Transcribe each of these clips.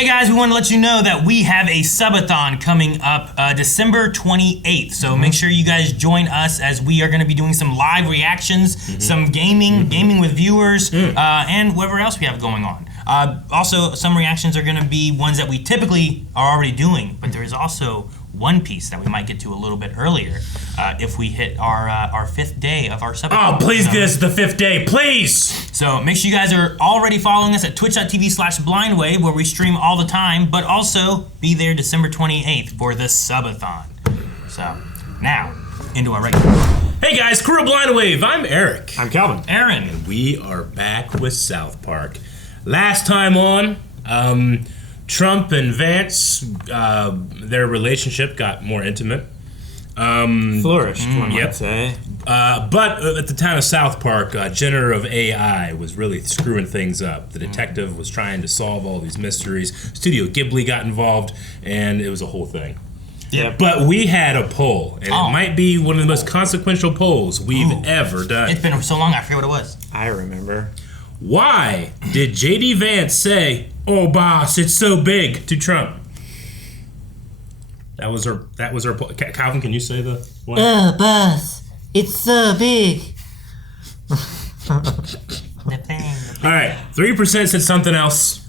Hey guys, we want to let you know that we have a subathon coming up December 28th. So make sure you guys join us as we are going to be doing some live reactions, some gaming with viewers, and whatever else we have going on. Also, some reactions are going to be ones that we typically are already doing, but there is also one piece that we might get to a little bit earlier if we hit our fifth day of our subathon. Oh, please get us to the fifth day, please! So make sure you guys are already following us at twitch.tv/blindwave where we stream all the time, but also be there December 28th for the subathon. So now, into our regular. Hey guys, crew of Blindwave, I'm Eric. I'm Calvin. Aaron. And we are back with South Park. Last time on, Trump and Vance, their relationship got more intimate. Flourished, one might say. But at the time of South Park, Jenner of AI was really screwing things up. The detective was trying to solve all these mysteries. Studio Ghibli got involved, and it was a whole thing. Yeah. But we had a poll, and it might be one of the most consequential polls we've ever done. It's been so long, I forget what it was. I remember. Why did J.D. Vance say, "Oh, boss, it's so big," to Trump? That was our poll. Calvin, can you say the one? Oh, boss, it's so big. All right, 3% said something else.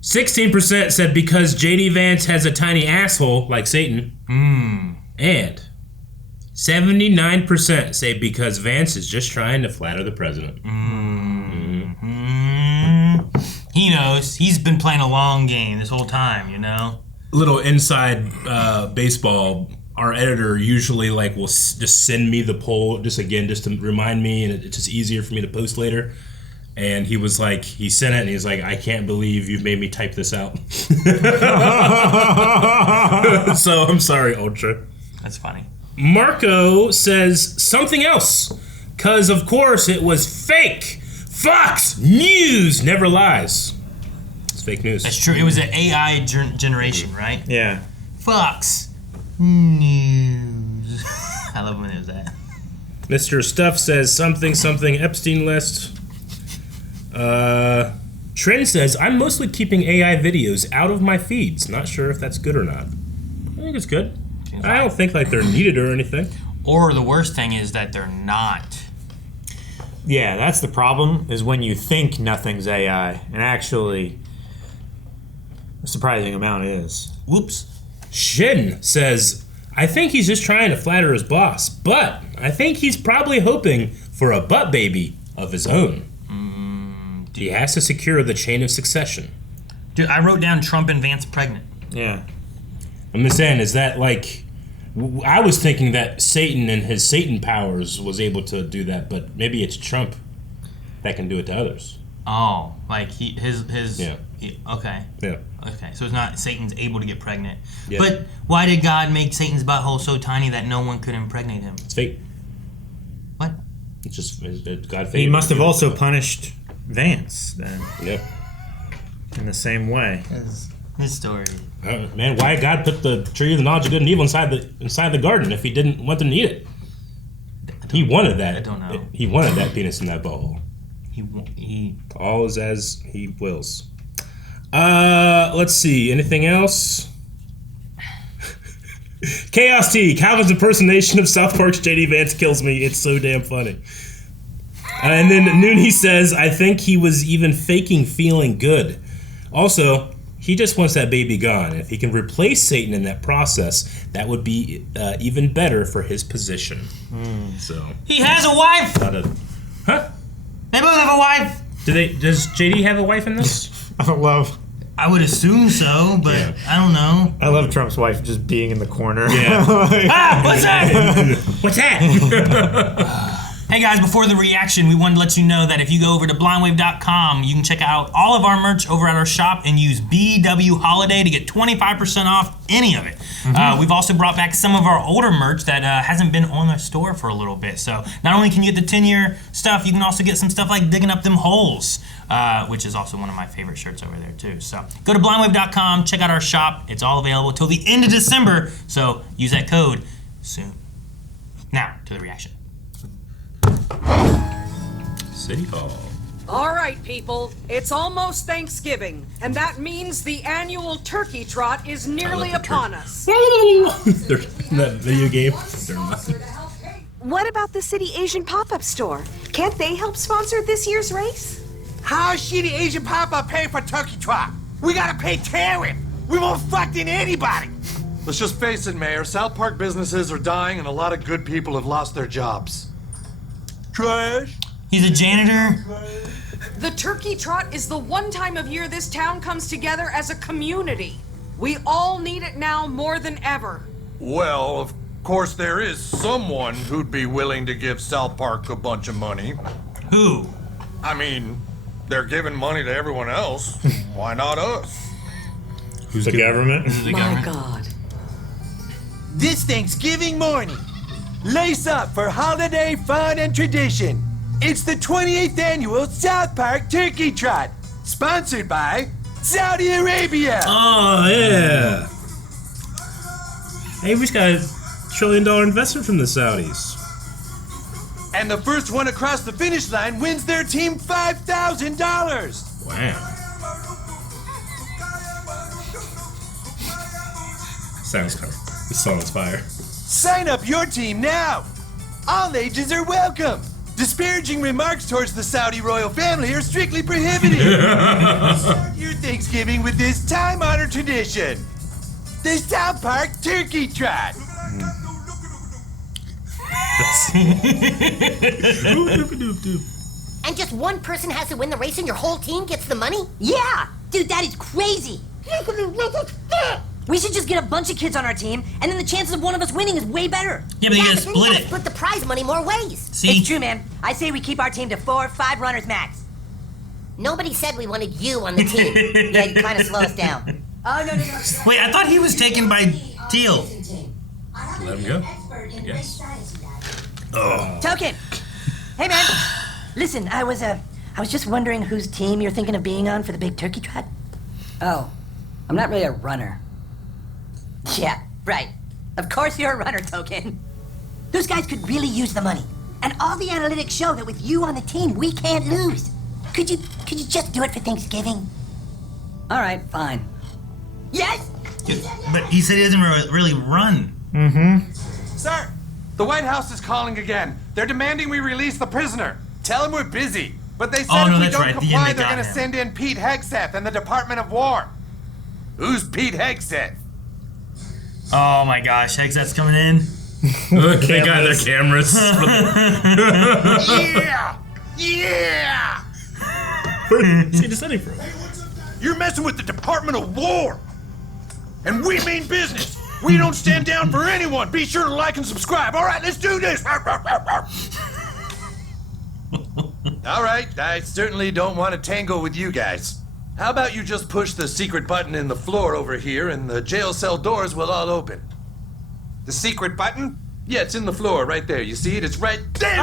16% said because J.D. Vance has a tiny asshole like Satan. And 79% say because Vance is just trying to flatter the president. He knows. He's been playing a long game this whole time, you know? Little inside baseball, our editor usually will just send me the poll just to remind me, and it's just easier for me to post later. And he was like, he sent it, and he's like, I can't believe you've made me type this out. So I'm sorry, Ultra. That's funny. Marco says something else, because of course it was fake. Fox News never lies. It's fake news. That's true. It was an AI generation, right? Yeah. Fox News. I love when it was that. Mr. Stuff says something Epstein list. Trend says, I'm mostly keeping AI videos out of my feeds. Not sure if that's good or not. I think it's good. I don't think they're needed or anything. Or the worst thing is that they're not. Yeah, that's the problem, is when you think nothing's AI, and actually a surprising amount is. Whoops. Shin says, I think he's just trying to flatter his boss, but I think he's probably hoping for a butt baby of his own. He has to secure the chain of succession. Dude, I wrote down Trump and Vance pregnant. Yeah. I'm just saying, is that I was thinking that Satan and his Satan powers was able to do that, but maybe it's Trump that can do it to others. Oh, his Yeah. Okay. Yeah. Okay, so it's not Satan's able to get pregnant. Yeah. But why did God make Satan's butthole so tiny that no one could impregnate him? It's fate. What? It's just God fate. He must have also punished Vance, then, Yeah. in the same way. His story. Man, why God put the tree of the knowledge of good and evil inside the garden if he didn't want them to eat it? He wanted that. I don't know. He wanted that penis in that butthole. He All is as he wills. Let's see. Anything else? Chaos T. Calvin's impersonation of South Park's J.D. Vance kills me. It's so damn funny. And then Noonie says, I think he was even faking feeling good. Also, he just wants that baby gone. If he can replace Satan in that process, that would be even better for his position. So He has a wife! Huh? They both have a wife! Does JD have a wife in this? I I would assume so, but Yeah. I don't know. love Trump's wife just being in the corner. Yeah. Ah, what's that? What's that? Hey guys, before the reaction, we wanted to let you know that if you go over to blindwave.com, you can check out all of our merch over at our shop and use BW Holiday to get 25% off any of it. We've also brought back some of our older merch that hasn't been on our store for a little bit. So not only can you get the 10-year stuff, you can also get some stuff like Digging Up Them Holes, which is also one of my favorite shirts over there too. So go to blindwave.com, check out our shop. It's all available till the end of December, so use that code soon. Now, to the reaction. City Hall. All right, people. It's almost Thanksgiving, and that means the annual turkey trot is nearly upon us. That video game. What about the City Asian pop-up store? Can't they help sponsor this year's race? How should the Asian pop-up pay for turkey trot? We gotta pay tariff. We won't fucking anybody. Let's just face it, Mayor. South Park businesses are dying and a lot of good people have lost their jobs. Trash. He's a janitor. The turkey trot is the one time of year this town comes together as a community. We all need it now more than ever. Well, of course there is someone who'd be willing to give South Park a bunch of money. Who? I mean, they're giving money to everyone else. Why not us? Who's the government? My God. This Thanksgiving morning, lace up for holiday fun and tradition. It's the 28th annual South Park Turkey Trot, sponsored by Saudi Arabia. Oh, yeah. Hey, we just got a $1 trillion investment from the Saudis. And the first one across the finish line wins their team $5,000. Wow. Sounds cover. This song is fire. Sign up your team now. All ages are welcome. Disparaging remarks towards the Saudi royal family are strictly prohibited. Start your Thanksgiving with this time-honored tradition. The South Park Turkey Trot. And just one person has to win the race and your whole team gets the money? Yeah! Dude, that is crazy! We should just get a bunch of kids on our team, and then the chances of one of us winning is way better. Yeah, but you gotta but then split gotta it. split the prize money more ways. See? It's true, man. I say we keep our team to 4 or 5 runners max. Nobody said we wanted you on the team. Yeah, you kind of slow us down. Oh, no. Wait, I thought he was taken by Teal. Let him go. Yes. Oh. Token! Hey, man. Listen, I was just wondering whose team you're thinking of being on for the big turkey trot? Oh, I'm not really a runner. Yeah, right. Of course you're a runner, Token. Those guys could really use the money. And all the analytics show that with you on the team, we can't lose. Could you just do it for Thanksgiving? All right, fine. Yes? But he said he doesn't really run. Sir, the White House is calling again. They're demanding we release the prisoner. Tell them we're busy. But they said Oh, no, if we that's don't right. At the comply, end, they they're got gonna him. send in Pete Hegseth and the Department of War. Who's Pete Hegseth? Oh my gosh, Hegseth's coming in. Look, they got their cameras. Yeah! Yeah! Where's he descending from? You're messing with the Department of War! And we mean business! We don't stand down for anyone! Be sure to like and subscribe! Alright, let's do this! Alright, I certainly don't want to tangle with you guys. How about you just push the secret button in the floor over here and the jail cell doors will all open? The secret button? Yeah, it's in the floor right there. You see it? It's right there.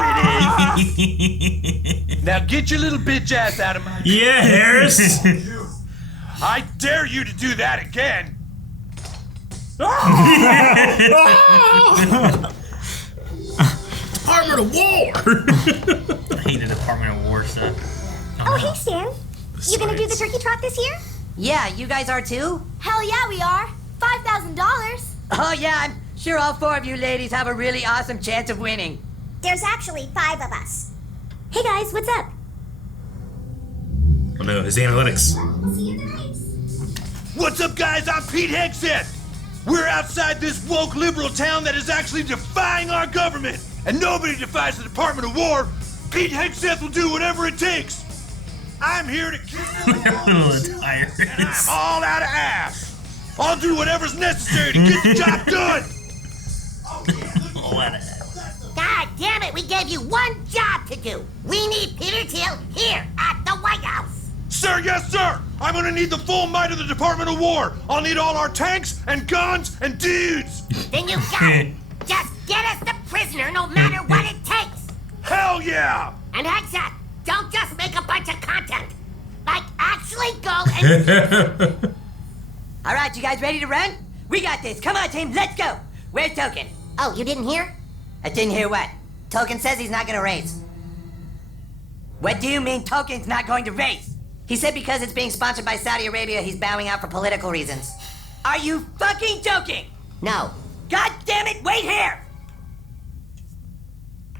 It is! Now get your little bitch ass out of my... Yeah, Harris. I dare you to do that again! Department of War. I hate the Department of War stuff. Oh, hey, Stan. You gonna do the turkey trot this year? Yeah, you guys are too? Hell yeah, we are. $5,000. Oh, yeah, I'm sure all 4 of you ladies have a really awesome chance of winning. There's actually 5 of us. Hey, guys, what's up? Oh no, his analytics. We'll see you in the race. What's up, guys? I'm Pete Hegseth. We're outside this woke liberal town that is actually defying our government. And nobody defies the Department of War. Pete Hegseth will do whatever it takes. I'm here to kick their balls, and I'm all out of ass. I'll do whatever's necessary to get the job done. God damn it, we gave you one job to do. We need Peter Thiel here at the White House. Sir, yes, sir. I'm gonna need the full might of the Department of War. I'll need all our tanks and guns and dudes. Then you got it. Just get us the prisoner no matter what it takes. Hell yeah. And Hegseth, don't just make a bunch of content. Like, actually go and... All right, you guys ready to run? We got this. Come on, team, let's go. Where's Token? Oh, you didn't hear? I didn't hear what. Token says he's not gonna race. What do you mean Tolkien's not going to race? He said because it's being sponsored by Saudi Arabia, he's bowing out for political reasons. Are you fucking joking? No. God damn it, wait here!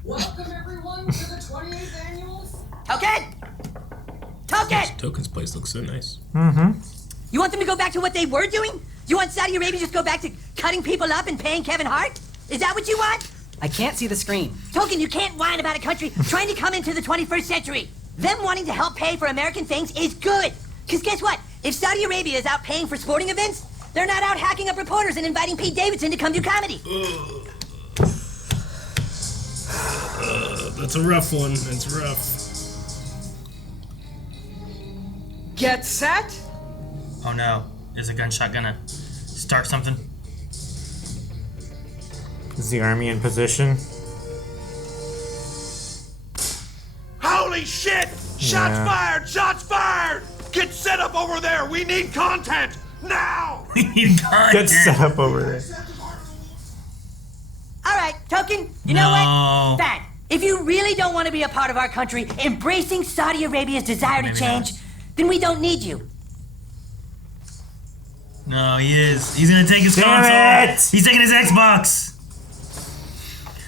Welcome everyone to the 28th annual. Token! Token! Token's place looks so nice. You want them to go back to what they were doing? You want Saudi Arabia to just go back to cutting people up and paying Kevin Hart? Is that what you want? I can't see the screen. Token, you can't whine about a country trying to come into the 21st century. Them wanting to help pay for American things is good. Because guess what? If Saudi Arabia is out paying for sporting events, they're not out hacking up reporters and inviting Pete Davidson to come do comedy. That's a rough one. That's rough. Get set. Oh no. Is a gunshot gonna start something? Is the army in position? Holy shit! Shots fired! Shots fired! Get set up over there! We need content! Now! We need content. Get set up over there. All right, Token, you know what? Fine. If you really don't want to be a part of our country, embracing Saudi Arabia's desire to change, then we don't need you. No, he is. He's gonna take his Damn console. it! He's taking his Xbox.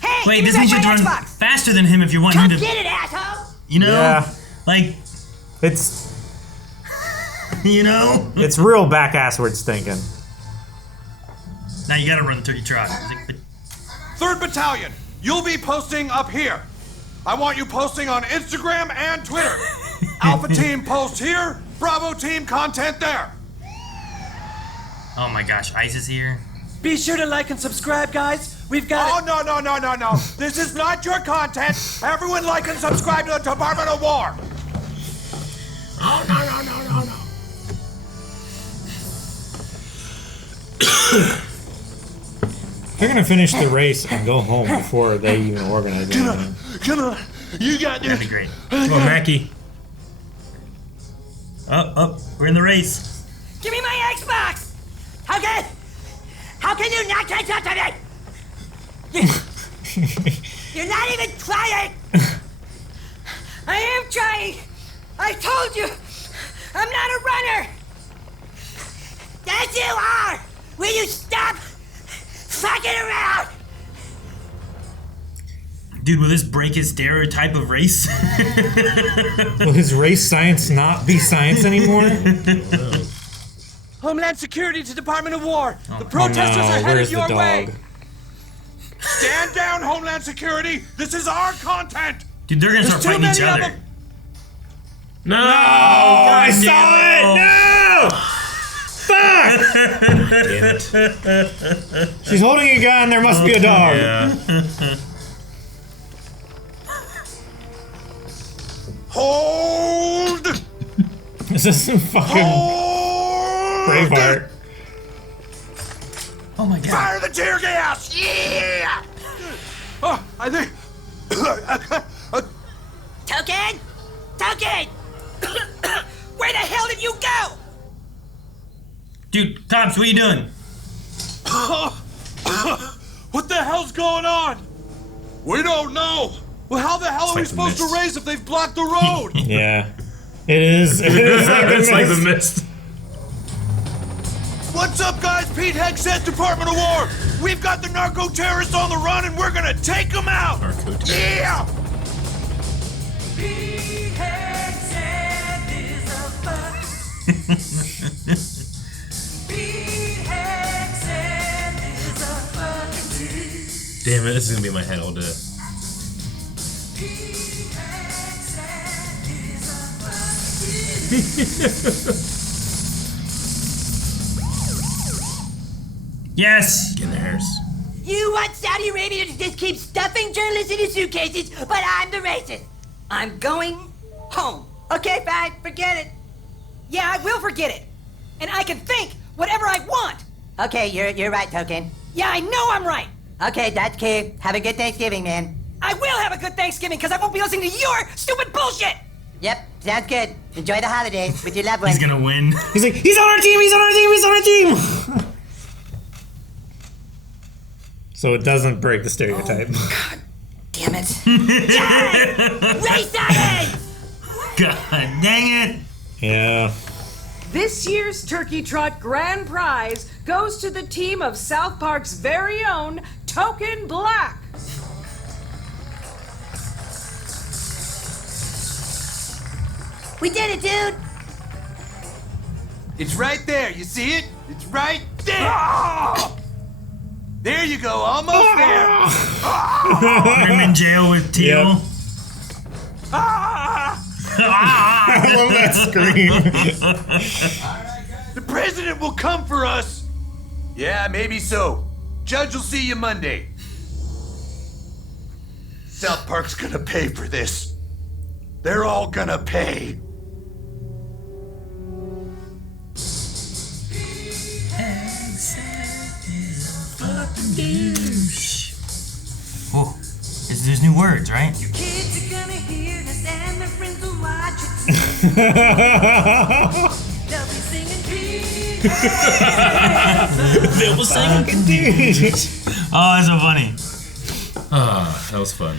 Hey, Wait, give this me means you back have to my run Xbox. faster than him if you want Come him to. get it, asshole! You know? Yeah. Like, It's you know? it's real back-asswards thinking. Now you gotta run the turkey trot. He's like, but 3rd Battalion, you'll be posting up here. I want you posting on Instagram and Twitter. Alpha Team post here, Bravo Team content there. oh my gosh, ICE is here. Be sure to like and subscribe, guys. We've got Oh, no. This is not your content. Everyone like and subscribe to the Department of War. Oh, no. They're gonna finish the race and go home before they even organize anything. Come on. You got That'd this. be great. Come on, Mackie. Oh, we're in the race. Give me my Xbox! How can you not catch up to me? You're not even trying! I am trying. I told you, I'm not a runner. Yes, you are! Will you stop fucking around? Dude, will this break his stereotype of race? Will his race science not be science anymore? Homeland Security to Department of War. The Oh protesters no, are where's headed the your dog? way. Stand down, Homeland Security. This is our content. Dude, they're gonna There's start too fighting each many of other. them. No! Oh, I saw Damn it! No! Fuck! it. She's holding a gun, there must be a dog. Yeah. Hold. This is fucking Hold. Braveheart. Oh my god. Fire the tear gas. Yeah. Oh, I think. Token? Token! Where the hell did you go? Dude, cops, what are you doing? What the hell's going on? We don't know. Well, how the hell are we like the supposed to mist. race if they've blocked the road? Yeah. It is. It is like It's like the mist. mist. What's up, guys? Pete Hegseth, Department of War. We've got the narco terrorists on the run, and we're gonna take them out. Yeah. Pete Hegseth is a fuck. Pete Hegseth is a fucking tease. Damn it, this is gonna be in my head all day. Pete Hegseth is a fucking tease. Yes! Getting the hairs. You want Saudi Arabia to just keep stuffing journalists into suitcases, but I'm the racist. I'm going home. Okay, fine, forget it. Yeah, I will forget it. And I can think whatever I want. Okay, you're right, Token. Yeah, I know I'm right. Okay, that's clear. Have a good Thanksgiving, man. I will have a good Thanksgiving because I won't be listening to your stupid bullshit. Yep, sounds good. Enjoy the holidays with your loved ones. He's gonna win. He's like, he's on our team, he's on our team, he's on our team! So it doesn't break the stereotype. God damn it. Race science! God dang it! Yeah. This year's Turkey Trot grand prize goes to the team of South Park's very own Tolkien Black. We did it, dude! It's right there. You see it? It's right there. There you go. Almost there. I'm in jail with Teal. Yep. I love that scream. The president will come for us. Yeah, maybe so. Judge will see you Monday. South Park's gonna pay for this. They're all gonna pay. Oh, there's new words, right? Your kids are gonna hear this and their friends will watch it. They'll be singing They will sing indeed. Oh, that's so funny. That was fun.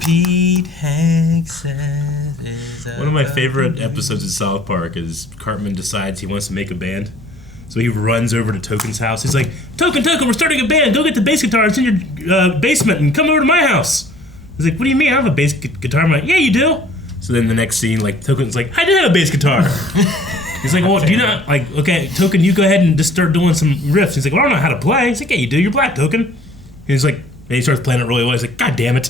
Pete Hegseth is One of my favorite episodes of South Park is Cartman decides he wants to make a band. So he runs over to Token's house. He's like, Token, we're starting a band. Go get the bass guitar. It's in your basement and come over to my house. He's like, what do you mean? I have a bass guitar. I'm like, yeah, you do. So then the next scene, like, Token's like, I do have a bass guitar. He's like, well, do you not, like, okay, Token, you go ahead and just start doing some riffs. He's like, well, I don't know how to play. He's like, yeah, you do. You're black, Token. He's like, and he starts playing it really well. He's like, God damn it.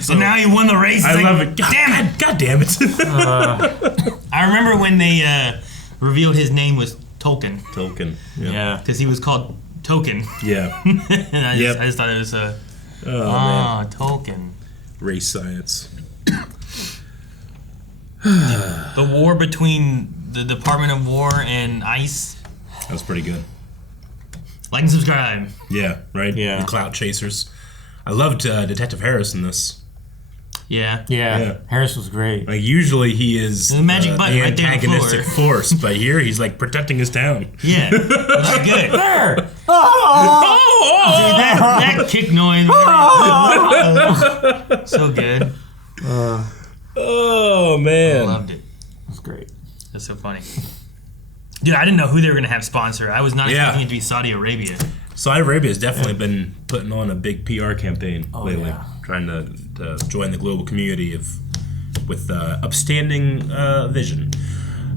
So now he won the race. I love it. God damn it. I remember when they revealed his name was Tolkien. Tolkien. Yeah. Because he was called Token. Yeah. And I just thought it was man. Tolkien. Race science. The war between the Department of War and ICE. That was pretty good. Like and subscribe. Yeah, right? Yeah. The Clout Chasers. I loved Detective Harris in this. Yeah. Yeah. Harris was great. Like, usually he is the magic button the right there on the antagonistic floor. force, but here he's like protecting his town. Yeah. That's good. There! Dude, that kick noise. So good. Oh, man. I loved it. That's great. That's so funny. Dude, I didn't know who they were going to have sponsor. I was not expecting it to be Saudi Arabia. Saudi Arabia has definitely been putting on a big PR campaign lately, yeah. trying to join the global community with upstanding vision.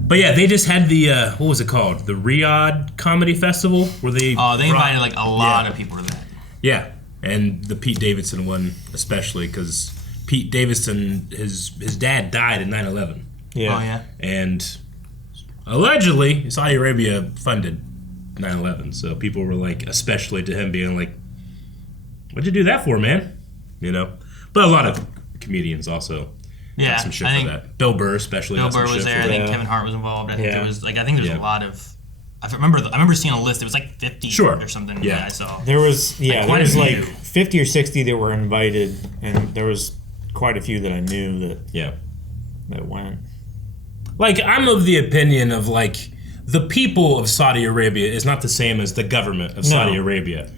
But yeah, they just had the what was it called? The Riyadh Comedy Festival, where they invited like a lot of people to that. Yeah, and the Pete Davidson one especially, because Pete Davidson, his dad died in 9/11. Yeah. Oh yeah. And allegedly, Saudi Arabia funded 9/11, so people were like, especially to him, being like, "What'd you do that for, man?" You know. But a lot of comedians also got some shit for that. Bill Burr, especially. Bill Burr was there. I think Kevin Hart was involved. I think there was a lot of. I remember seeing a list. It was like 50 or something that I saw. There was there was like 50 or 60 that were invited, and there was quite a few that I knew that went. Like, I'm of the opinion of, like, the people of Saudi Arabia is not the same as the government of Saudi Arabia.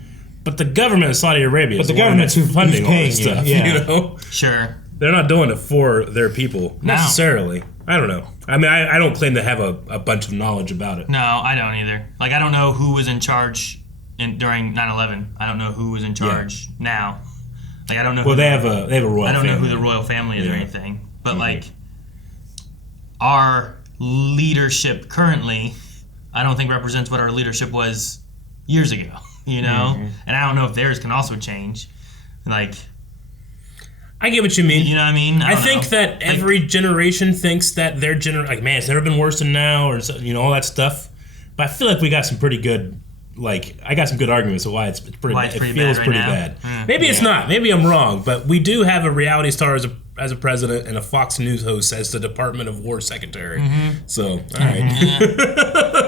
But the government of Saudi Arabia is the government's funding all this stuff, you know? Sure. They're not doing it for their people, necessarily. I don't know. I mean, I don't claim to have a bunch of knowledge about it. No, I don't either. Like, I don't know who was in charge during 9/11. I don't know who was in charge now. Like, I don't know. Well, they have a royal family. I don't know who the royal family is or anything. But, like, our leadership currently, I don't think represents what our leadership was years ago, you know? And I don't know if theirs can also change. Like, I get what you mean. You know what I mean? I think that every generation thinks that their like, man, it's never been worse than now, or, you know, all that stuff. But I feel like we got some pretty good, like, I got some good arguments of why it feels pretty bad. Maybe it's not. Maybe I'm wrong. But we do have a reality star as a president and a Fox News host as the Department of War secretary. So, all right.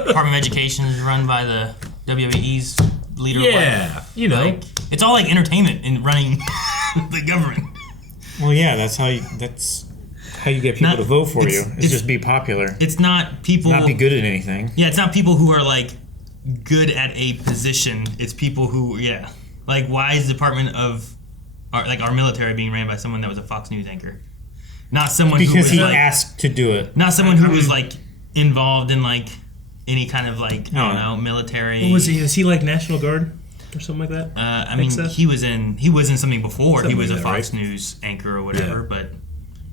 Department of Education is run by the WWE's leader. Yeah, you know. Like, it's all like entertainment in running the government. Well, yeah, that's how you get people to vote for you. It's just be popular. It's not people... Not be good at anything. Yeah, it's not people who are, like, good at a position. It's people who, like, why is the Department of... our military being ran by someone that was a Fox News anchor? Not someone who Because was he like, asked to do it. not someone who was like involved in like any kind of like I don't know military. What was he? Is he like National Guard or something like that? I mean, Hegseth? he was in something before. Something he was a like that, Fox right? News anchor or whatever. But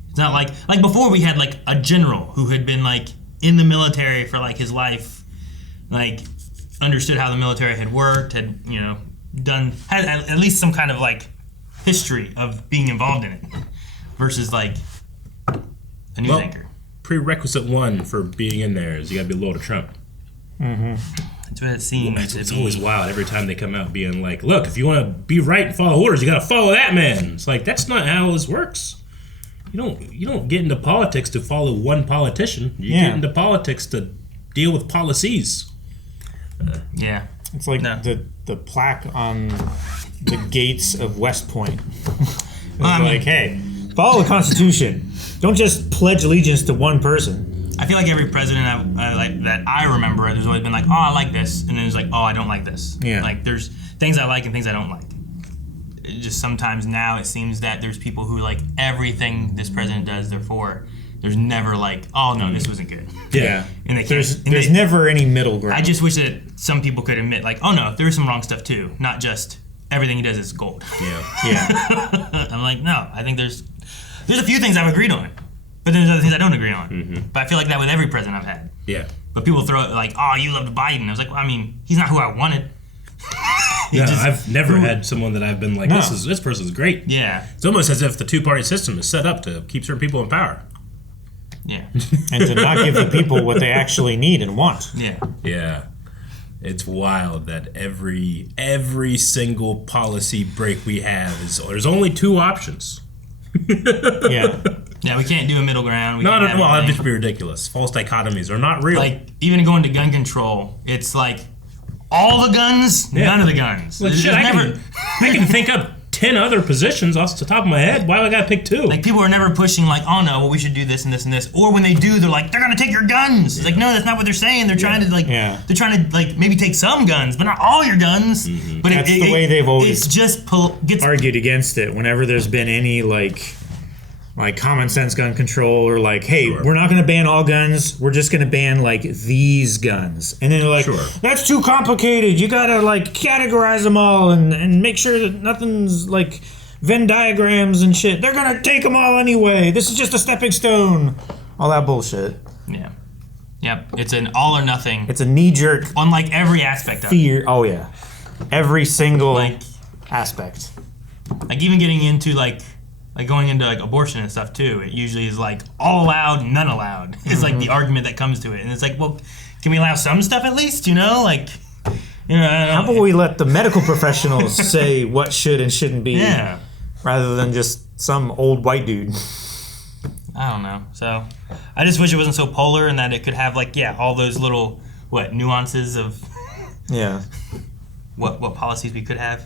it's not like before we had like a general who had been like in the military for like his life, like understood how the military had worked, had had at least some kind of like history of being involved in it, versus like a news anchor. Prerequisite one for being in there is you got to be loyal to Trump. That's what it seems. It's always wild every time they come out being like, look, if you want to be right and follow orders, you got to follow that man. It's like, that's not how this works. You don't get into politics to follow one politician. You get into politics to deal with policies. Yeah. It's like the plaque on the gates of West Point. It's like, hey, follow the Constitution. Don't just pledge allegiance to one person. I feel like every president that I remember, there's always been like, oh, I like this, and then there's like, oh, I don't like this. Yeah. Like there's things I like and things I don't like. It just sometimes now it seems that there's people who like everything this president does, therefore there's never like, oh no, this wasn't good. Yeah. And they there's never any middle ground. I just wish that some people could admit like, oh no, there's some wrong stuff too, not just everything he does is gold. Yeah. I'm like, no, I think there's a few things I've agreed on, but then there's other things I don't agree on. But I feel like that with every president I've had. Yeah. But people throw it like, oh, you loved Biden. I was like, well, I mean, he's not who I wanted. Yeah, I've never had someone that I've been like, this person's great. Yeah. It's almost as if the two-party system is set up to keep certain people in power. Yeah. And to not give the people what they actually need and want. Yeah. Yeah. It's wild that every single policy break we have there's only two options. Yeah. Yeah, we can't do a middle ground. That'd just be ridiculous. False dichotomies are not real. Like, even going to gun control, it's like, all the guns, none of the guns. Well, shit, I can think up 10 other positions off the top of my head. Why do I gotta pick two? Like, people are never pushing like, oh no, well, we should do this and this and this. Or when they do, they're like, they're gonna take your guns. It's like, no, that's not what they're saying. They're trying to like, they're trying to like maybe take some guns, but not all your guns. But that's the way they've always gets argued against it. Whenever there's been any like common sense gun control, or like, hey, we're not going to ban all guns, we're just going to ban like these guns, and then they're like, that's too complicated, you gotta like categorize them all and make sure that nothing's like Venn diagrams and shit. They're gonna take them all anyway, this is just a stepping stone, all that bullshit. Yep, it's an all or nothing. It's a knee-jerk on like every aspect of fear. it. Oh yeah, every single aspect. Like even getting into like going into like abortion and stuff too, it usually is like all allowed, none allowed. It's like the argument that comes to it, and it's like, well, can we allow some stuff at least? Like, how about we let the medical professionals say what should and shouldn't be, rather than just some old white dude. I don't know. So I just wish it wasn't so polar, and that it could have like all those little nuances of what policies we could have.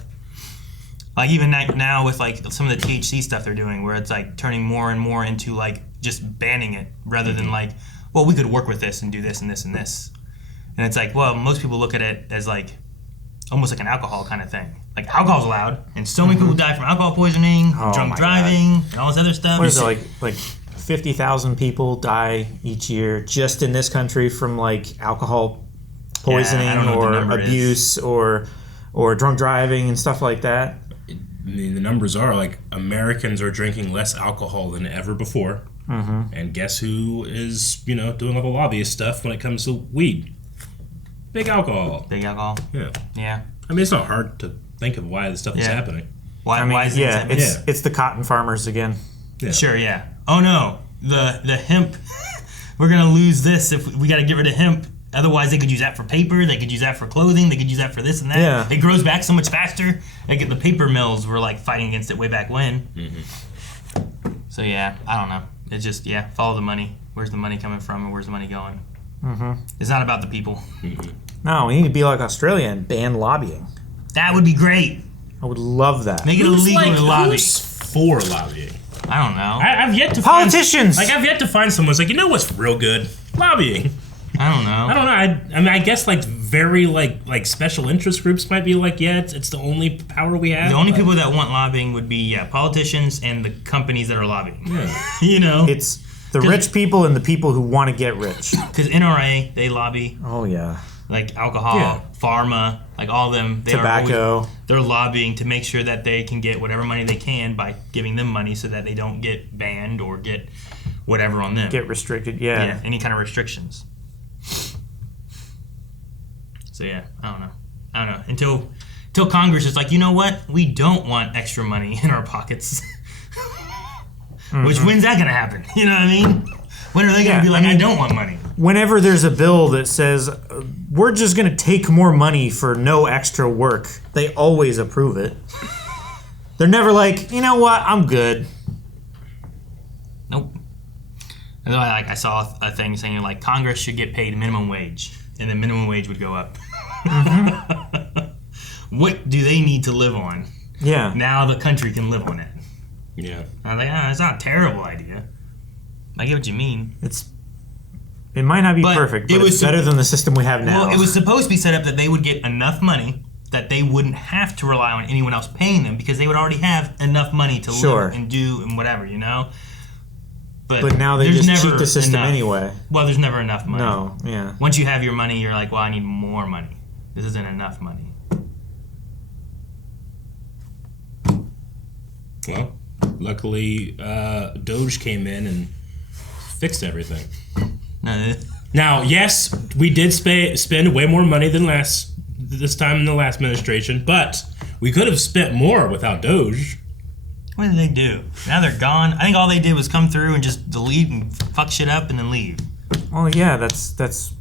Like even now with like some of the THC stuff they're doing, where it's like turning more and more into like just banning it rather than like, well, we could work with this and do this and this and this. And it's like, well, most people look at it as like almost like an alcohol kind of thing. Like alcohol's allowed, and so many people die from alcohol poisoning, drunk driving, and all this other stuff. What is it, like 50,000 people die each year just in this country from like alcohol poisoning or abuse or drunk driving and stuff like that? I mean, the numbers are like Americans are drinking less alcohol than ever before, and guess who is doing all the lobbyist stuff when it comes to weed? Big alcohol. Yeah. I mean, it's not hard to think of why this stuff is happening. Why is it? It's the cotton farmers again. Yeah. Sure. Yeah. Oh no, the hemp. We're gonna lose this if we got to get rid of hemp. Otherwise, they could use that for paper. They could use that for clothing. They could use that for this and that. Yeah. It grows back so much faster. Like the paper mills were like fighting against it way back when. So yeah, I don't know. It's just follow the money. Where's the money coming from, and where's the money going? It's not about the people. No, we need to be like Australia and ban lobbying. That would be great. I would love that. Make it illegal to lobby. Who's for lobbying? I don't know. I've yet to politicians. I've yet to find someone who's like, you know what's real good? Lobbying. I don't know. I mean, I guess like very like special interest groups might be like, yeah, it's the only power we have. The only people that want lobbying would be politicians and the companies that are lobbying. Yeah. You know, it's the rich people and the people who want to get rich. Because NRA, they lobby. Oh yeah. Like alcohol, pharma, like all of them. Tobacco. They're lobbying to make sure that they can get whatever money they can by giving them money so that they don't get banned or get whatever on them. Get restricted, yeah. Any kind of restrictions. So yeah, I don't know. Until Congress is like, you know what? We don't want extra money in our pockets. Which, when's that going to happen? You know what I mean? When are they going to be like, I don't want money? Whenever there's a bill that says, we're just going to take more money for no extra work, they always approve it. They're never like, you know what? I'm good. Nope. I saw a thing saying like Congress should get paid minimum wage, and the minimum wage would go up. What do they need to live on? Yeah. Now the country can live on it. Yeah. I was like, it's not a terrible idea. I get what you mean. It might not be perfect, but it's better than the system we have now. Well, it was supposed to be set up that they would get enough money that they wouldn't have to rely on anyone else paying them because they would already have enough money to live and do and whatever, you know? But now they just cheat the system anyway. Well, there's never enough money. No, yeah. Once you have your money, you're like, well, I need more money. This isn't enough money. Well, luckily, Doge came in and fixed everything. Now, yes, we did spend way more money than this time in the last administration, but we could have spent more without Doge. What did they do? Now they're gone. I think all they did was come through and just delete and fuck shit up and then leave. Well, yeah, that's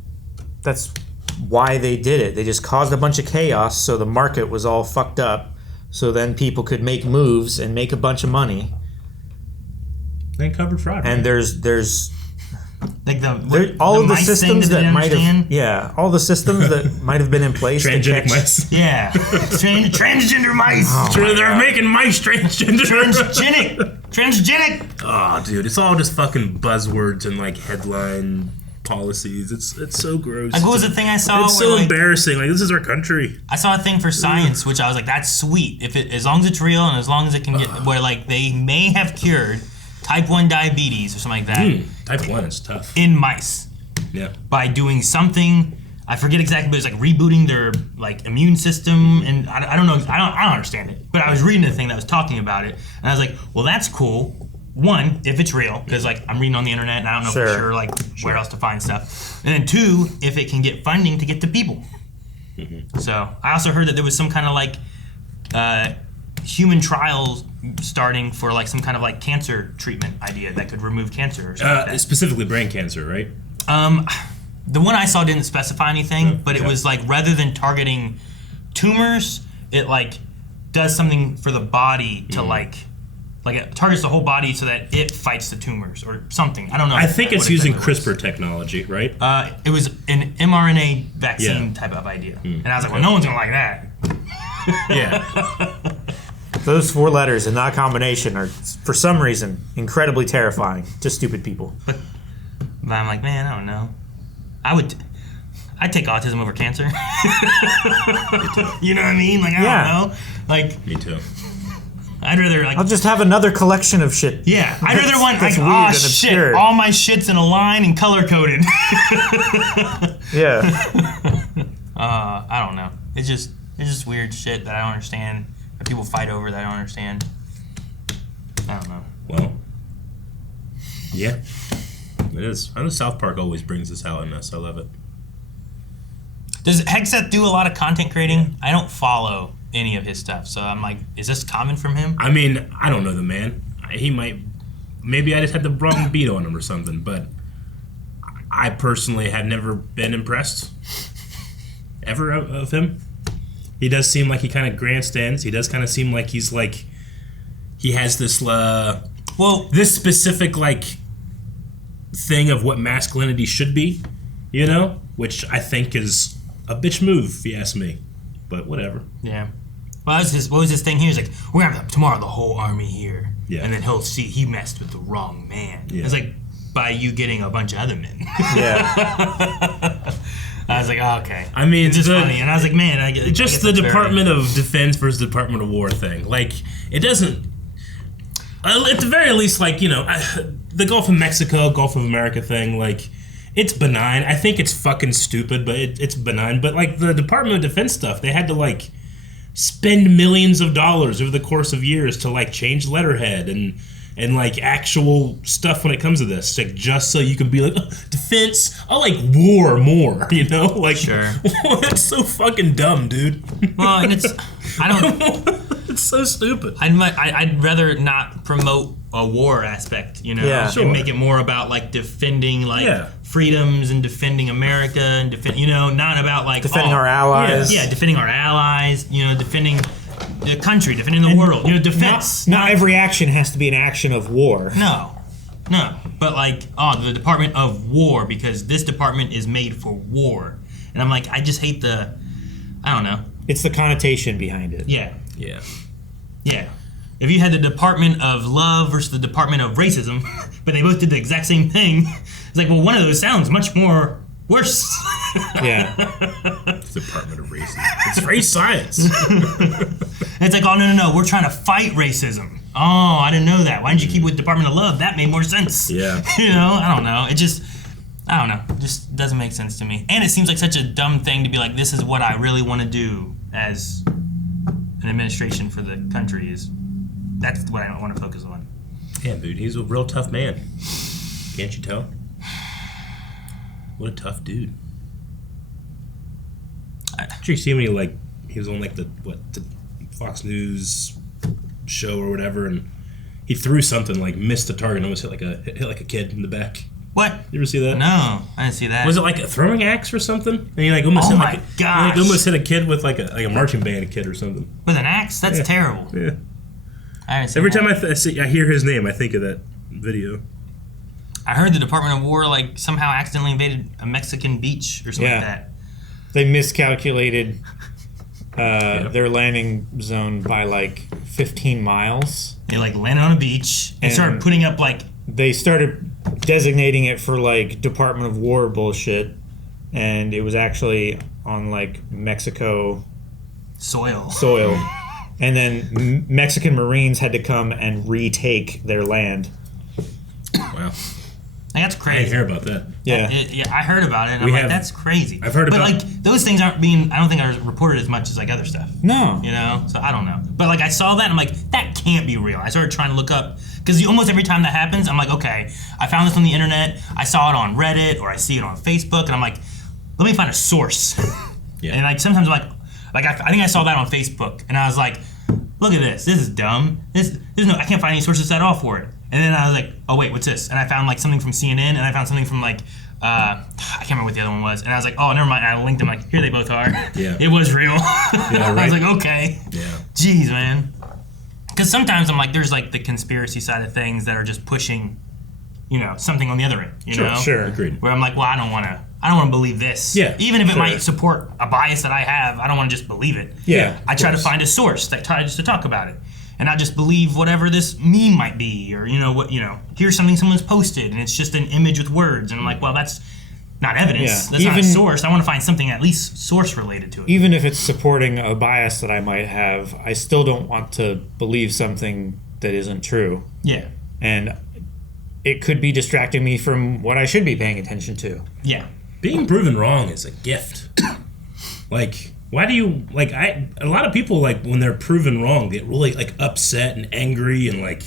why they did it. They just caused a bunch of chaos, so the market was all fucked up. So then people could make moves and make a bunch of money. They covered fraud. And there's like all of the systems that might have all the systems that might have been in place. Transgenic mice. Yeah, transgender mice. They're making mice transgender. Transgenic. Oh, dude, it's all just fucking buzzwords and like headline policies. It's so gross. Like, what was the thing I saw? It's so embarrassing. Like, this is our country. I saw a thing for science, which I was like, that's sweet. As long as it's real and as long as it can get where like they may have cured type 1 diabetes or something like that. Type 1 is tough. In mice. Yeah. By doing something, I forget exactly, but it's like rebooting their like immune system, and I don't know, I don't understand it. But I was reading a thing that was talking about it, and I was like, well, that's cool. One, if it's real, because like I'm reading on the internet and I don't know for sure like where else to find stuff. And then two, if it can get funding to get to people. So I also heard that there was some kind of like human trials starting for like some kind of like cancer treatment idea that could remove cancer or something like that. Specifically brain cancer, right? The one I saw didn't specify anything, but it was like rather than targeting tumors, it like does something for the body to like it targets the whole body so that it fights the tumors or something. I don't know. I think it's using CRISPR technology, right? It was an mRNA vaccine type of idea. And I was like, well, no one's going to like that. Yeah. Those 4 letters in that combination are, for some reason, incredibly terrifying to stupid people. But I'm like, man, I don't know. I'd take autism over cancer. You know what I mean? Like, I don't know. Like, me too. I'd rather like. I'll just have another collection of shit. Yeah, I'd rather want like, shit, all my shit's in a line and color coded. Yeah. I don't know. It's just weird shit that I don't understand. That people fight over that I don't understand. I don't know. Well, yeah, it is. I know South Park always brings this out in us. I love it. Does Hegseth do a lot of content creating? I don't follow any of his stuff, so I'm like, is this common from him? I mean, I don't know the man. He might, maybe I just had the wrong beat on him or something, but I personally have never been impressed ever of him. He does seem like he kind of grandstands. He does kind of seem like he's like, he has this, this specific like thing of what masculinity should be, you know, which I think is a bitch move, if you ask me. But whatever. Yeah. Well, what was his thing here? He's like, we're gonna have tomorrow the whole army here. Yeah. And then he'll see he messed with the wrong man. Yeah. It's like, by you getting a bunch of other men. Yeah. I was like, oh, okay. I mean, it's just funny. And I was like, man, I just the Department of Defense versus Department of War thing. Like, it doesn't. At the very least, like, you know, the Gulf of Mexico, Gulf of America thing, like, it's benign. I think it's fucking stupid, but it's benign. But, like, the Department of Defense stuff, they had to, like, spend millions of dollars over the course of years to, like, change letterhead and like actual stuff when it comes to this, like just so you can be like, oh, defense. I like war more, you know? Like, sure. It's so fucking dumb, dude. Well, and I don't. It's so stupid. I'd rather not promote a war aspect, you know? Yeah, and make it more about like defending like freedoms and defending America and you know, not about like defending our allies. Yeah, defending our allies. You know, defending the country, defending the world. You know, defense. Not every action has to be an action of war. No. But like, the Department of War, because this department is made for war. And I'm like, I just hate I don't know. It's the connotation behind it. Yeah. If you had the Department of Love versus the Department of Racism, but they both did the exact same thing, it's like, well, one of those sounds much more worse. Yeah. Department of Racism. It's race science. It's like, oh, no, we're trying to fight racism. Oh, I didn't know that. Why didn't you keep with Department of Love? That made more sense. Yeah. You know, I don't know. It just doesn't make sense to me. And it seems like such a dumb thing to be like, this is what I really want to do as an administration for the country that's what I want to focus on. Yeah, dude, he's a real tough man. Can't you tell? What a tough dude. Did you see when he was on like the Fox News show or whatever, and he threw something, like missed the target and almost hit like a kid in the back. What? You ever see that? No, I didn't see that. Was it like a throwing axe or something? And he like almost almost hit a kid with like a marching band kid or something. With an axe? That's terrible. Yeah. I haven't seen Every that. time I hear his name, I think of that video. I heard the Department of War like somehow accidentally invaded a Mexican beach or something like that. They miscalculated their landing zone by like 15 miles. They like landed on a beach and started putting up like... They started designating it for like Department of War bullshit, and it was actually on like Mexico soil. And then Mexican Marines had to come and retake their land. Wow. That's crazy. I didn't hear about that. Yeah. I heard about it, and I'm like, that's crazy. I've heard about it. But, like, those things I don't think are reported as much as, like, other stuff. No. You know? So, I don't know. But, like, I saw that, and I'm like, that can't be real. I started trying to look up, because almost every time that happens, I'm like, okay, I found this on the internet, I saw it on Reddit, or I see it on Facebook, and I'm like, let me find a source. And, like, sometimes I'm like I think I saw that on Facebook, and I was like, look at this. This is dumb. I can't find any sources at all for it. And then I was like, oh, wait, what's this? And I found like something from CNN, and I found something from like, I can't remember what the other one was. And I was like, oh, never mind. And I linked them like, here they both are. Yeah. It was real. Yeah, right. I was like, okay. Yeah. Jeez, man. Because sometimes I'm like, there's like the conspiracy side of things that are just pushing, you know, something on the other end. You know? Sure. Agreed. Where I'm like, well, I don't want to believe this. Yeah. Even if it might support a bias that I have, I don't want to just believe it. Yeah. I try to find a source that tries to talk about it. And not just believe whatever this meme might be, or here's something someone's posted, and it's just an image with words, and I'm like, well, that's not evidence. That's not a source. I want to find something at least source related to it. Even if it's supporting a bias that I might have, I still don't want to believe something that isn't true. Yeah. And it could be distracting me from what I should be paying attention to. Yeah. Being proven wrong is a gift. Like, why do you a lot of people, like, when they're proven wrong, get really like upset and angry, and like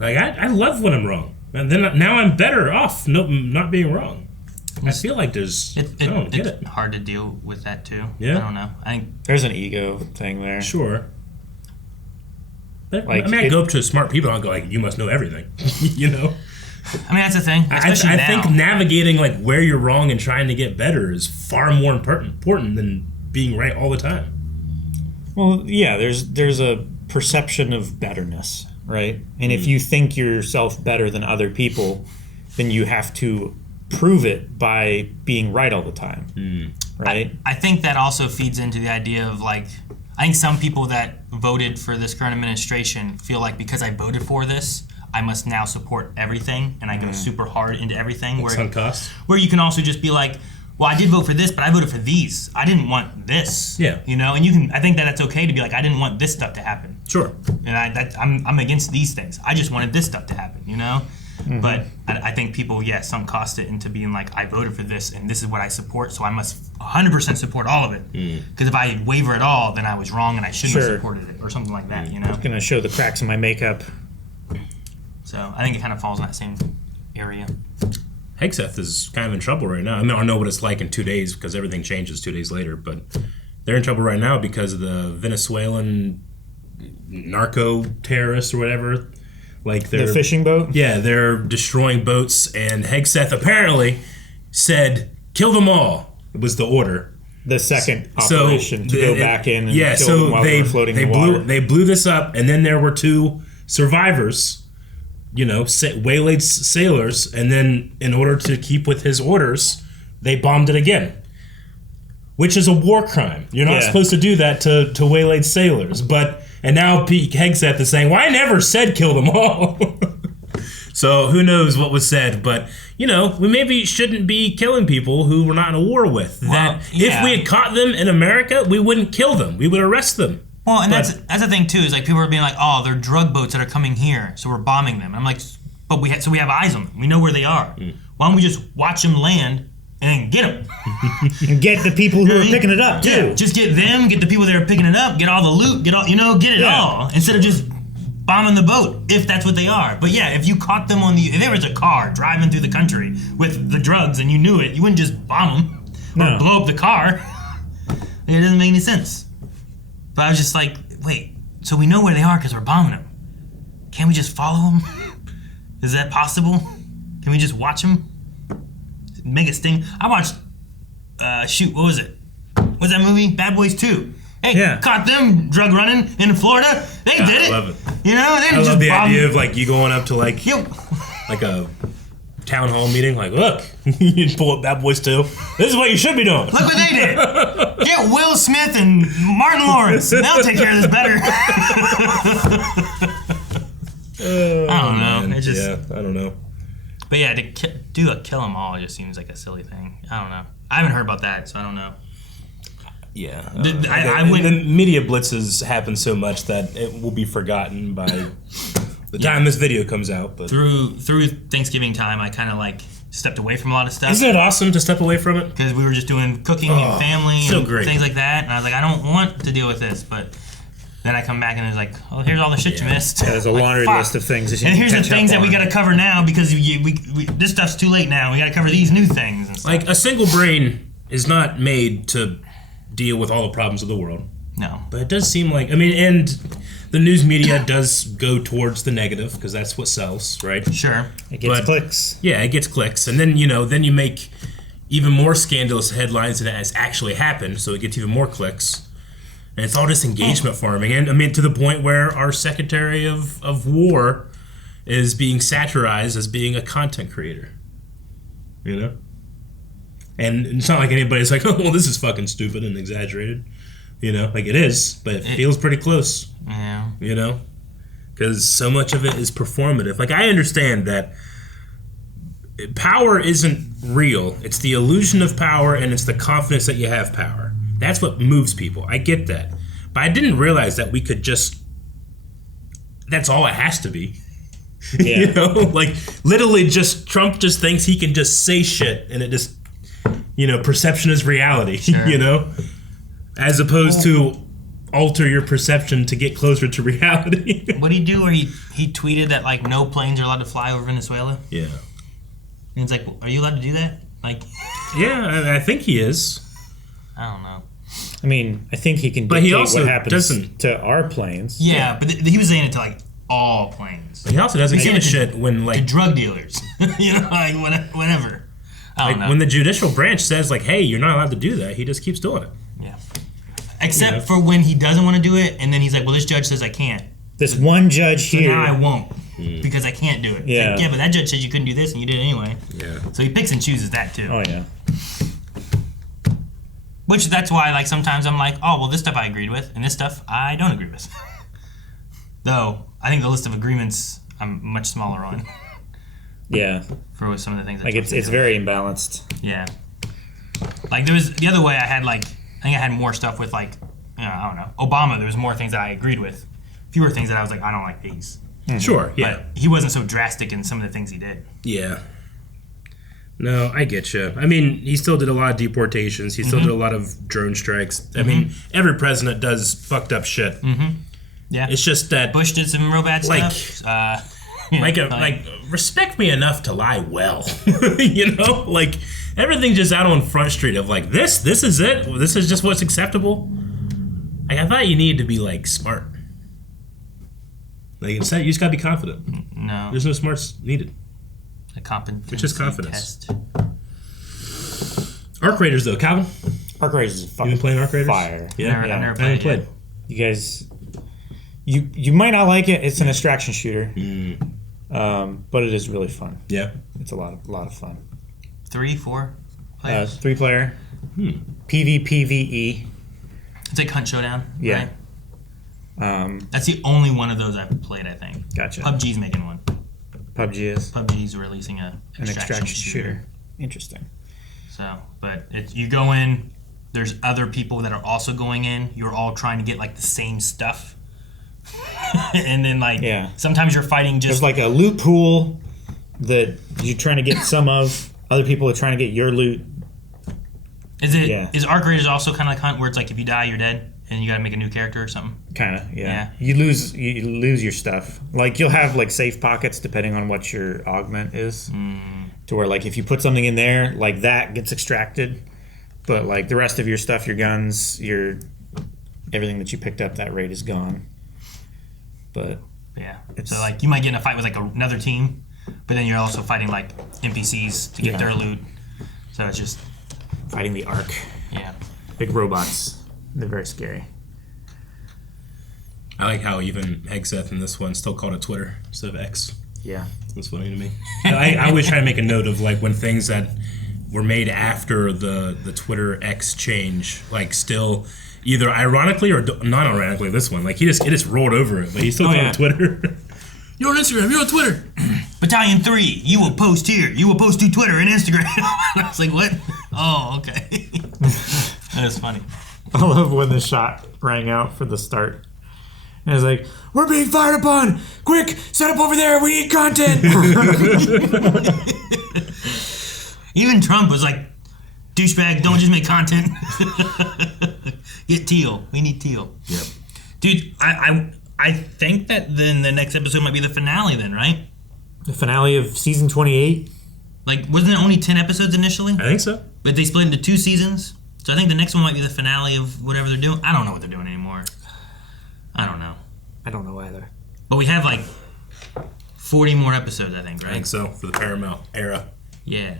I love when I'm wrong, and then now I'm better off not being wrong. I feel like I don't get it. It's hard to deal with that too. Yeah. I don't know. I think there's an ego thing there. Sure. But, like, I go up to smart people and I go like, you must know everything. You know? I mean, that's the thing. I think navigating like where you're wrong and trying to get better is far more important than being right all the time. Well, yeah, there's a perception of betterness, right? And if you think yourself better than other people, then you have to prove it by being right all the time, right? I think that also feeds into the idea of like, I think some people that voted for this current administration feel like because I voted for this, I must now support everything, and I go super hard into everything. Like sunk cost? Where you can also just be like, well, I did vote for this, but I voted for these. I didn't want this. Yeah. You know, and you can. I think that it's okay to be like, I didn't want this stuff to happen. Sure. And I'm against these things. I just wanted this stuff to happen. You know. Mm-hmm. But I think people, sunk cost it into being like, I voted for this, and this is what I support, so I must 100% support all of it. Because if I waver at all, then I was wrong, and I shouldn't have supported it, or something like that. You know. It's gonna show the cracks in my makeup. So I think it kind of falls in that same area. Hegseth is kind of in trouble right now. I mean, I don't know what it's like in 2 days because everything changes 2 days later, but they're in trouble right now because of the Venezuelan narco terrorists or whatever. Like the fishing boat? Yeah, they're destroying boats, and Hegseth apparently said, kill them all. It was the order. The second operation to go back in and kill them while they were floating in the water. They blew this up, and then there were 2 survivors, waylaid sailors, and then in order to keep with his orders, they bombed it again. Which is a war crime. You're not supposed to do that to waylaid sailors. And now Pete Hegseth is saying, well, I never said kill them all. So who knows what was said, but we maybe shouldn't be killing people who we're not in a war with. If we had caught them in America, we wouldn't kill them. We would arrest them. Well, and that's the thing too, is like people are being like, oh, they're drug boats that are coming here, so we're bombing them. And I'm like, but we have eyes on them. We know where they are. Why don't we just watch them land and then get them? And get the people who are picking it up too. Yeah, just get them, get the people that are picking it up, get all the loot, get it all, instead of just bombing the boat, if that's what they are. But yeah, if you caught them if there was a car driving through the country with the drugs and you knew it, you wouldn't just bomb them or blow up the car. It doesn't make any sense. But I was just like, wait, so we know where they are because we're bombing them. Can't we just follow them? Is that possible? Can we just watch them? Make a sting. I watched, what was it? What's that movie? Bad Boys 2. Hey, caught them drug running in Florida. They did it. I love it. They didn't I just love the bomb idea of like you going up to like a town hall meeting, like, look, you pull up Bad Boys 2. This is what you should be doing. Look what they did. Get Will Smith and Martin Lawrence. They'll take care of this better. I don't know. I don't know. But yeah, to do a kill 'em all just seems like a silly thing. I don't know. I haven't heard about that, so I don't know. Yeah. The media blitzes happen so much that it will be forgotten by the time this video comes out. But through Thanksgiving time, I kind of like stepped away from a lot of stuff. Isn't it awesome to step away from it? Because we were just doing cooking and family and things like that. And I was like, I don't want to deal with this. But then I come back and it's like, oh, here's all the shit you missed. Yeah, there's a laundry list of things. And here's the things that we got to cover now because this stuff's too late now. We got to cover these new things and stuff. Like a single brain is not made to deal with all the problems of the world. No. But it does seem like, and the news media does go towards the negative because that's what sells, right? Sure. It gets clicks. Yeah, it gets clicks. And then, then you make even more scandalous headlines than has actually happened, so it gets even more clicks. And it's all just engagement farming. And to the point where our Secretary of War is being satirized as being a content creator. And it's not like anybody's like, oh, well, this is fucking stupid and exaggerated. Like it is, but it feels pretty close. Yeah. Because so much of it is performative. Like, I understand that power isn't real. It's the illusion of power, and it's the confidence that you have power. That's what moves people. I get that. But I didn't realize that we could just... That's all it has to be. Yeah. Like, literally just... Trump just thinks he can just say shit, and it just... perception is reality, sure. As opposed to alter your perception to get closer to reality. What did he do where he tweeted that, like, no planes are allowed to fly over Venezuela? Yeah. And it's like, are you allowed to do that? Like... Yeah, I think he is. I don't know. I mean, I think he can dictate what happens to our planes. Yeah, but he was saying it to, like, all planes. But he also doesn't give a shit when, like... To drug dealers. Like, whatever. I don't know. When the judicial branch says, like, hey, you're not allowed to do that, he just keeps doing it. Yeah. Except for when he doesn't want to do it, and then he's like, well, this judge says I can't. This one judge here. So now I won't, because I can't do it. Yeah. Like, yeah, but that judge said you couldn't do this, and you did it anyway. Yeah. So he picks and chooses that, too. Oh, yeah. Which, that's why, like, sometimes I'm like, oh, well, this stuff I agreed with, and this stuff I don't agree with. Though, I think the list of agreements I'm much smaller on. Yeah. For some of the things. Like it's very imbalanced. Yeah. Like there was the other way I had I think I had more stuff with I don't know, Obama. There was more things that I agreed with, fewer things that I was like, I don't like these. Mm-hmm. Sure, yeah. But he wasn't so drastic in some of the things he did. Yeah. No, I get you. I mean, he still did a lot of deportations. He still did a lot of drone strikes. I mean, every president does fucked up shit. Yeah. It's just that Bush did some real bad stuff. Respect me enough to lie well. You know, like everything just out on Front Street of like this is it. This is just what's acceptable. Like I thought you needed to be like smart. Like you said, you just gotta be confident. No, there's no smarts needed. A competency Which is confidence. Test. Arc Raiders though, Calvin. Arc Raiders is fucking you been playing Arc Raiders? Fire. Yeah, I never played. You guys, you might not like it. It's an extraction shooter, but it is really fun. Yeah, it's a lot of fun. 3, 4 players. 3 player. PvPvE. It's like Hunt Showdown. Yeah. Right? That's the only one of those I've played. I think. Gotcha. PUBG's making one. PUBG's releasing an extraction shooter. Interesting. So, but you go in. There's other people that are also going in. You're all trying to get like the same stuff, and then sometimes you're fighting just. There's like a loot pool that you're trying to get some of. Other people are trying to get your loot. Is Arc Raiders also kind of like Hunt, where it's like if you die, you're dead, and you got to make a new character or something? Kind of, yeah. You lose your stuff. Like you'll have like safe pockets depending on what your augment is, to where like if you put something in there, like that gets extracted, but like the rest of your stuff, your guns, everything that you picked up that raid is gone. But yeah, so like you might get in a fight with like another team, but then you're also fighting like NPCs to get their loot. So it's just fighting the Ark. Yeah, big robots. They're very scary. I like how even Hegseth in this one still called it Twitter instead of X. Yeah. That's funny to me. I always try to make a note of like when things that were made after the Twitter X change, like still either ironically or not ironically this one. Like it just rolled over it, but he still called it Twitter. You're on Instagram, you're on Twitter. Battalion 3, you will post here. You will post to Twitter and Instagram. I was like, what? Oh, okay. That was funny. I love when the shot rang out for the start. And it was like, we're being fired upon! Quick, set up over there, we need content! Even Trump was like, douchebag, don't just make content. Get teal. We need teal. Yep. Dude, I think that then the next episode might be the finale then, right? The finale of season 28? Like, wasn't it only 10 episodes initially? I think so. But they split into 2 seasons? So I think the next one might be the finale of whatever they're doing. I don't know what they're doing anymore. I don't know. I don't know either. But we have like 40 more episodes, I think, right? I think so, for the Paramount era. Yeah.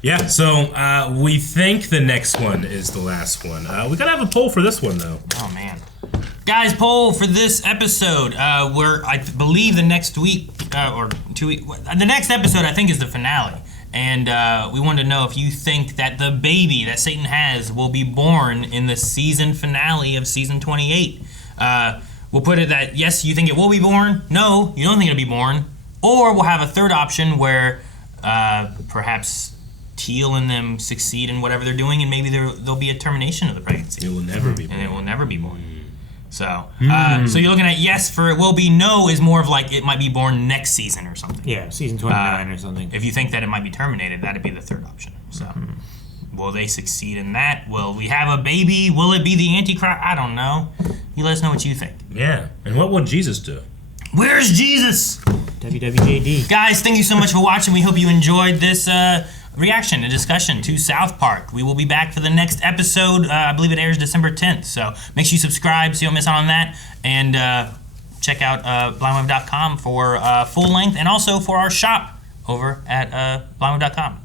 Yeah, so we think the next one is the last one. We gotta have a poll for this one, though. Oh, man. Guys, poll for this episode. Where I believe the next week, or 2 weeks, the next episode I think is the finale. And we wanted to know if you think that the baby that Satan has will be born in the season finale of season 28. We'll put it that, yes, you think it will be born. No, you don't think it'll be born. Or we'll have a third option where perhaps Teal and them succeed in whatever they're doing, and maybe there'll be a termination of the pregnancy. It will never be born. And it will never be born. So, so you're looking at yes for it will be, no is more of like it might be born next season or something. Yeah, season 29 or something. If you think that it might be terminated, that'd be the third option. So, will they succeed in that? Will we have a baby? Will it be the Antichrist? I don't know. You let us know what you think. Yeah, and what will Jesus do? Where's Jesus? WWJD. Guys, thank you so much for watching. We hope you enjoyed this reaction and discussion to South Park. We will be back for the next episode. I believe it airs December 10th. So make sure you subscribe so you don't miss out on that. And check out blindwave.com for full length and also for our shop over at blindwave.com.